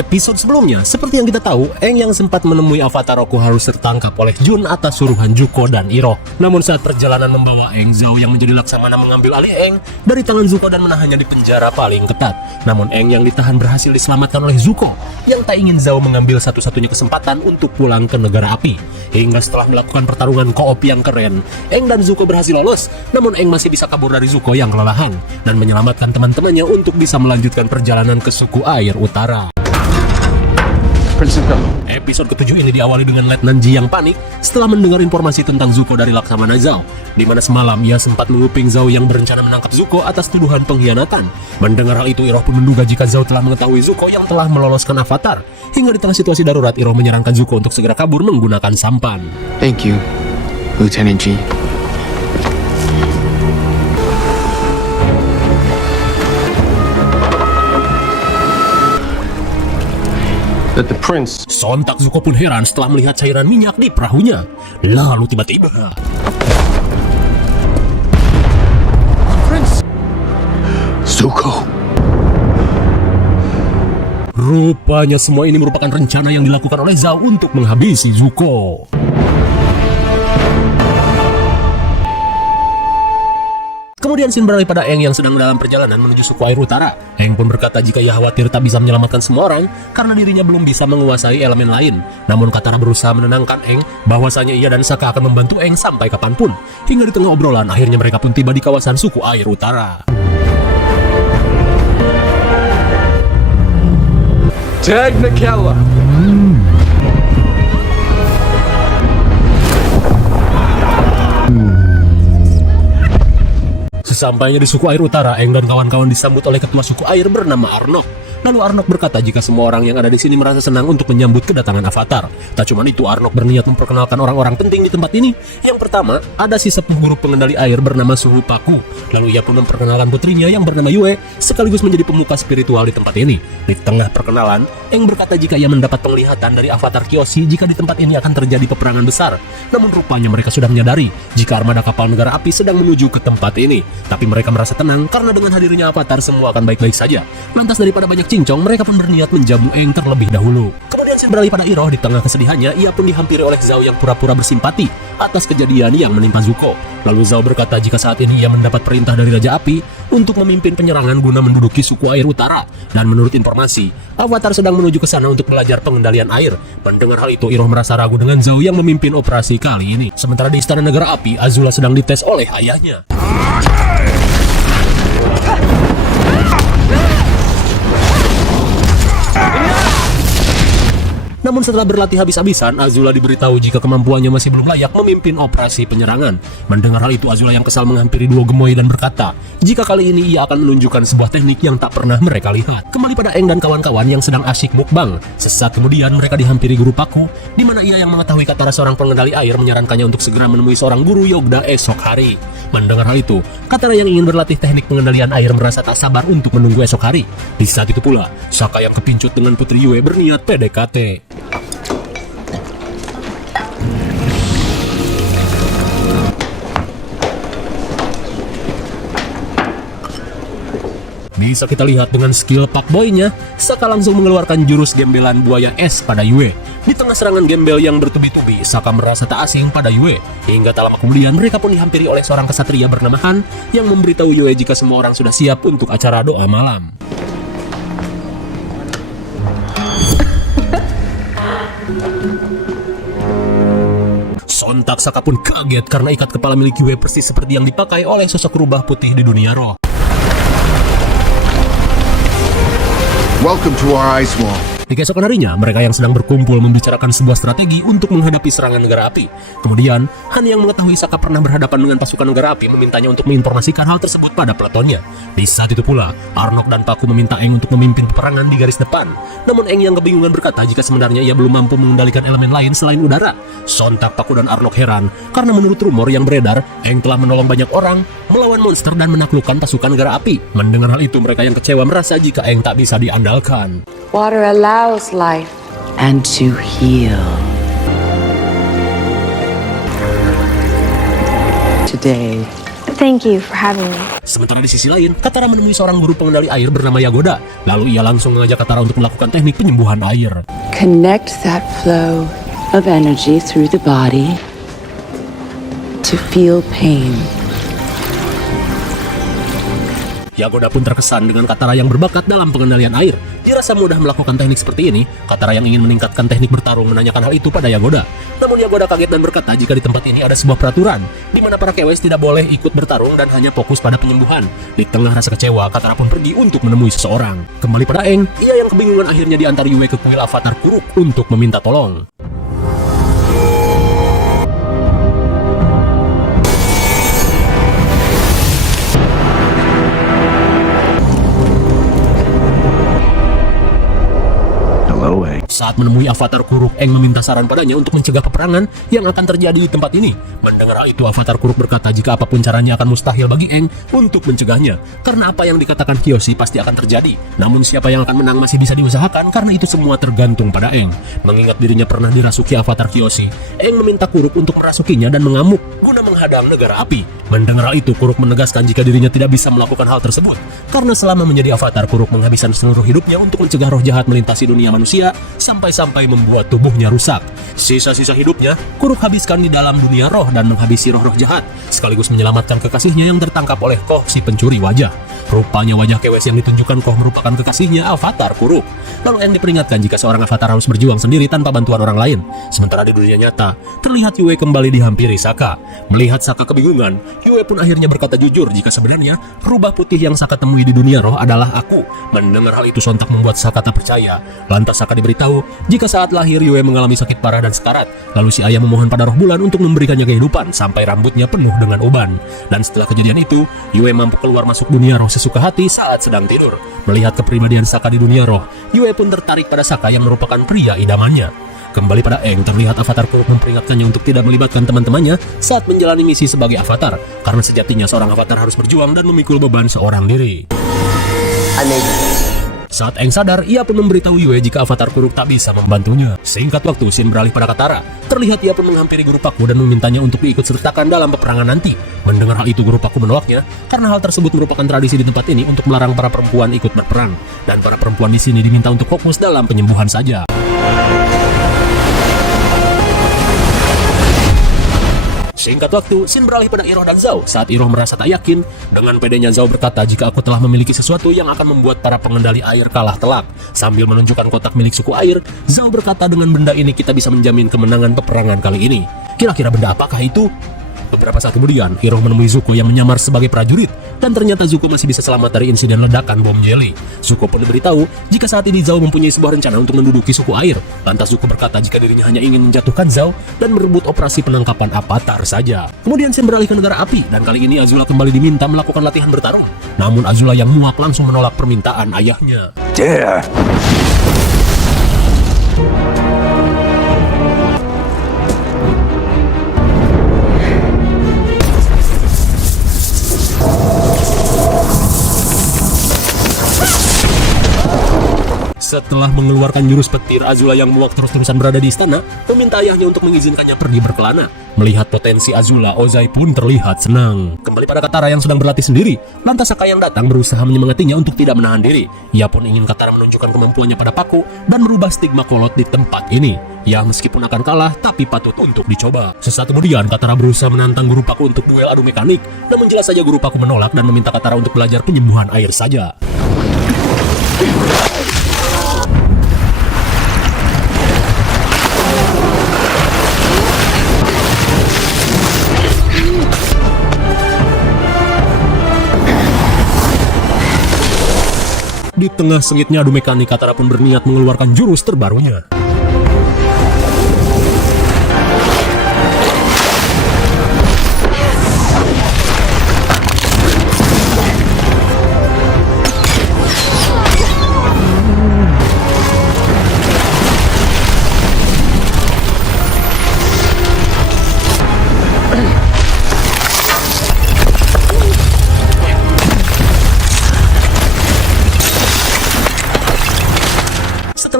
episode sebelumnya, seperti yang kita tahu, Aang yang sempat menemui Avatar Roku harus tertangkap oleh Jun atas suruhan Zuko dan Iroh. Namun saat perjalanan membawa Aang, Zhao yang menjadi Laksamana mengambil alih Aang dari tangan Zuko dan menahannya di penjara paling ketat. Namun Aang yang ditahan berhasil diselamatkan oleh Zuko, yang tak ingin Zhao mengambil satu-satunya kesempatan untuk pulang ke negara api. Hingga setelah melakukan pertarungan co-op yang keren, Aang dan Zuko berhasil lolos. Namun Aang masih bisa kabur dari Zuko yang kelelahan dan menyelamatkan teman-temannya untuk bisa melanjutkan perjalanan ke suku air utara. Episode ke-7 ini diawali dengan Letnan Ji yang panik setelah mendengar informasi tentang Zuko dari Laksamana Zhao, di mana semalam ia sempat menguping Zhao yang berencana menangkap Zuko atas tuduhan pengkhianatan. Mendengar hal itu, Iroh pun menduga jika Zhao telah mengetahui Zuko yang telah meloloskan Avatar. Hingga di tengah situasi darurat, Iroh menyarankan Zuko untuk segera kabur menggunakan sampan. Thank you, Lieutenant Ji. That the prince... Sontak Zuko pun heran setelah melihat cairan minyak di perahunya. Lalu tiba-tiba Prince! Zuko! rupanya semua ini merupakan rencana yang dilakukan oleh Zhao untuk menghabisi Zuko. Kemudian scene beralih pada Aang yang sedang dalam perjalanan menuju suku air utara. Aang pun berkata jika ia khawatir tak bisa menyelamatkan semua orang karena dirinya belum bisa menguasai elemen lain. Namun Katara berusaha menenangkan Aang bahwasanya ia dan Sokka akan membantu Aang sampai kapanpun. Hingga di tengah obrolan akhirnya mereka pun tiba di kawasan suku air utara. Tag Nakella! Sesampainya di suku air utara, Aang dan kawan-kawan disambut oleh ketua suku air bernama Arnok. Lalu Arnok berkata jika semua orang yang ada di sini merasa senang untuk menyambut kedatangan Avatar. Tak cuma itu, Arnok berniat memperkenalkan orang-orang penting di tempat ini. Yang pertama, ada si sepuh guru pengendali air bernama Suhu Paku. Lalu ia pun memperkenalkan putrinya yang bernama Yue, sekaligus menjadi pemuka spiritual di tempat ini. Di tengah perkenalan, Aang berkata jika ia mendapat penglihatan dari Avatar Kyoshi jika di tempat ini akan terjadi peperangan besar. Namun rupanya mereka sudah menyadari jika armada kapal negara api sedang menuju ke tempat ini. Tapi mereka merasa tenang karena dengan hadirnya Avatar semua akan baik-baik saja. Lantas daripada banyak cincong, mereka pun berniat menjamu Aang terlebih dahulu. Kemudian scene beralih pada Iroh. Di tengah kesedihannya, ia pun dihampiri oleh Zhao yang pura-pura bersimpati atas kejadian yang menimpa Zuko. Lalu Zhao berkata jika saat ini ia mendapat perintah dari Raja Api untuk memimpin penyerangan guna menduduki suku air utara. Dan menurut informasi, Avatar sedang menuju ke sana untuk belajar pengendalian air. Mendengar hal itu, Iroh merasa ragu dengan Zhao yang memimpin operasi kali ini. Sementara di Istana Negara Api, Azula sedang dites oleh ayahnya. Namun setelah berlatih habis-habisan, Azula diberitahu jika kemampuannya masih belum layak memimpin operasi penyerangan. Mendengar hal itu, Azula yang kesal menghampiri dua gemoy dan berkata jika kali ini ia akan menunjukkan sebuah teknik yang tak pernah mereka lihat. Kembali pada Aang dan kawan-kawan yang sedang asyik mukbang. Sesaat kemudian mereka dihampiri guru Paku, di mana ia yang mengetahui Katara seorang pengendali air menyarankannya untuk segera menemui seorang guru Yogda esok hari. Mendengar hal itu, Katara yang ingin berlatih teknik pengendalian air merasa tak sabar untuk menunggu esok hari. Di saat itu pula, Sokka yang kepincut dengan Putri Yue berniat PDKT. Bisa kita lihat dengan skill Pak Boy-nya, Sokka langsung mengeluarkan jurus gembelan buaya es pada Yue. Di tengah serangan gembel yang bertubi-tubi, Sokka merasa tak asing pada Yue. Hingga tak lama kemudian mereka pun dihampiri oleh seorang kesatria bernama Han yang memberitahu Yue jika semua orang sudah siap untuk acara doa malam. Sontak Sokka pun kaget karena ikat kepala milik Yue persis seperti yang dipakai oleh sosok rubah putih di dunia roh. Welcome to our ice wall. Di keesokan harinya, mereka yang sedang berkumpul membicarakan sebuah strategi untuk menghadapi serangan negara api. Kemudian, Han yang mengetahui Sokka pernah berhadapan dengan pasukan negara api memintanya untuk menginformasikan hal tersebut pada peletonnya. Di saat itu pula, Arnok dan Paku meminta Aang untuk memimpin peperangan di garis depan. Namun Aang yang kebingungan berkata jika sebenarnya ia belum mampu mengendalikan elemen lain selain udara. Sontak Paku dan Arnok heran, karena menurut rumor yang beredar, Aang telah menolong banyak orang, melawan monster dan menaklukkan pasukan negara api. Mendengar hal itu, mereka yang kecewa merasa jika Aang tak bisa diandalkan. Water allows life and to heal. Today, Thank you for having me. Sementara di sisi lain, Katara menemui seorang guru pengendali air bernama Yagoda. Lalu ia langsung mengajak Katara untuk melakukan teknik penyembuhan air. Connect that flow of energy through the body to feel pain. Yagoda pun terkesan dengan Katara yang berbakat dalam pengendalian air. Dirasa mudah melakukan teknik seperti ini, Katara yang ingin meningkatkan teknik bertarung menanyakan hal itu pada Yagoda. Namun Yagoda kaget dan berkata jika di tempat ini ada sebuah peraturan, di mana para KWS tidak boleh ikut bertarung dan hanya fokus pada penyembuhan. Di tengah rasa kecewa, Katara pun pergi untuk menemui seseorang. Kembali pada Aang, ia yang kebingungan akhirnya diantar Yue ke kuil avatar Kuruk untuk meminta tolong. Saat menemui avatar Kuruk, Aang meminta saran padanya untuk mencegah peperangan yang akan terjadi di tempat ini. Mendengar hal itu, avatar Kuruk berkata jika apapun caranya akan mustahil bagi Aang untuk mencegahnya. Karena apa yang dikatakan Kyoshi pasti akan terjadi. Namun siapa yang akan menang masih bisa diusahakan karena itu semua tergantung pada Aang. Mengingat dirinya pernah dirasuki avatar Kyoshi, Aang meminta Kuruk untuk merasukinya dan mengamuk guna menghadang negara api. Mendengar hal itu, Kuruk menegaskan jika dirinya tidak bisa melakukan hal tersebut. Karena selama menjadi avatar, Kuruk menghabiskan seluruh hidupnya untuk mencegah roh jahat melintasi dunia manusia sampai-sampai membuat tubuhnya rusak. Sisa-sisa hidupnya, Kuruk habiskan di dalam dunia roh dan menghabisi roh-roh jahat, sekaligus menyelamatkan kekasihnya yang tertangkap oleh Koh si pencuri wajah. Rupanya wajah KWS yang ditunjukkan Koh merupakan kekasihnya avatar Kuruk. Lalu Aang diperingatkan jika seorang avatar harus berjuang sendiri tanpa bantuan orang lain. Sementara di dunia nyata, terlihat Yue kembali dihampiri Sokka. Melihat Sokka kebingungan, Yue pun akhirnya berkata jujur jika sebenarnya rubah putih yang Sokka temui di dunia roh adalah aku. Mendengar hal itu sontak membuat Sokka tak percaya. Lantas Sokka diberitahu jika saat lahir Yue mengalami sakit parah dan sekarat. Lalu si ayah memohon pada roh bulan untuk memberikannya kehidupan sampai rambutnya penuh dengan uban. Dan setelah kejadian itu, Yue mampu keluar masuk dunia roh sesuka hati saat sedang tidur. Melihat kepribadian Sokka di dunia roh, Yue pun tertarik pada Sokka yang merupakan pria idamannya. Kembali pada Aang, terlihat avatar Kuruk memperingatkannya untuk tidak melibatkan teman-temannya saat menjalani misi sebagai avatar, karena sejatinya seorang avatar harus berjuang dan memikul beban seorang diri. Saat Aang sadar, ia pun memberitahu Yue jika avatar Kuruk tak bisa membantunya. Singkat waktu, scene beralih pada Katara. Terlihat ia pun menghampiri Guru Paku dan memintanya untuk diikut sertakan dalam peperangan nanti. Mendengar hal itu, Guru Paku menolaknya karena hal tersebut merupakan tradisi di tempat ini untuk melarang para perempuan ikut berperang, dan para perempuan di sini diminta untuk fokus dalam penyembuhan saja. Singkat waktu, scene beralih pada Iroh dan Zhao. Saat Iroh merasa tak yakin, dengan pedenya Zhao berkata jika aku telah memiliki sesuatu yang akan membuat para pengendali air kalah telak. Sambil menunjukkan kotak milik suku air, Zhao berkata dengan benda ini kita bisa menjamin kemenangan peperangan kali ini. Kira-kira benda apakah itu? Beberapa saat kemudian, Iroh menemui Zuko yang menyamar sebagai prajurit, dan ternyata Zuko masih bisa selamat dari insiden ledakan bom jelly. Zuko pun diberitahu jika saat ini Zhao mempunyai sebuah rencana untuk menduduki suku air. Lantas Zuko berkata jika dirinya hanya ingin menjatuhkan Zhao dan merebut operasi penangkapan avatar saja. Kemudian scene beralih ke negara api, dan kali ini Azula kembali diminta melakukan latihan bertarung. Namun Azula yang muak langsung menolak permintaan ayahnya. Setelah mengeluarkan jurus petir, Azula yang muak terus-terusan berada di istana, meminta ayahnya untuk mengizinkannya pergi berkelana. Melihat potensi Azula, Ozai pun terlihat senang. Kembali pada Katara yang sedang berlatih sendiri, lantas Sokka yang datang berusaha menyemangatinya untuk tidak menahan diri. Ia pun ingin Katara menunjukkan kemampuannya pada Paku dan merubah stigma kolot di tempat ini. Ya, meskipun akan kalah, tapi patut untuk dicoba. Sesaat kemudian, Katara berusaha menantang Guru Paku untuk duel adu mekanik. Namun jelas saja Guru Paku menolak dan meminta Katara untuk belajar penyembuhan air saja. Di tengah sengitnya adu mekanik, Katara pun berniat mengeluarkan jurus terbarunya.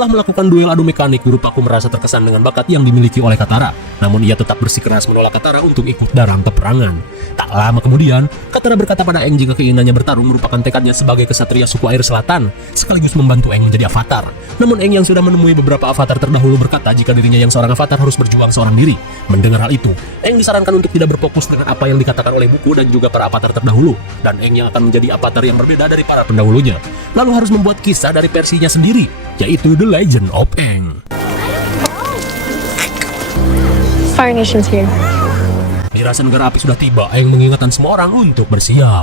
Setelah melakukan duel adu mekanik, Guru Paku merasa terkesan dengan bakat yang dimiliki oleh Katara. Namun ia tetap bersikeras menolak Katara untuk ikut dalam peperangan. Tak lama kemudian, Katara berkata pada Aang jika keinginannya bertarung merupakan tekadnya sebagai kesatria suku air selatan, sekaligus membantu Aang menjadi avatar. Namun Aang yang sudah menemui beberapa avatar terdahulu berkata jika dirinya yang seorang avatar harus berjuang seorang diri. Mendengar hal itu, Aang disarankan untuk tidak berfokus dengan apa yang dikatakan oleh buku dan juga para avatar terdahulu, dan Aang yang akan menjadi avatar yang berbeda dari para pendahulunya. Lalu harus membuat kisah dari versinya sendiri, yaitu The Legend of Aang. Fire Nation's here. Dirasa negara api sudah tiba, Aang mengingatkan semua orang untuk bersiap.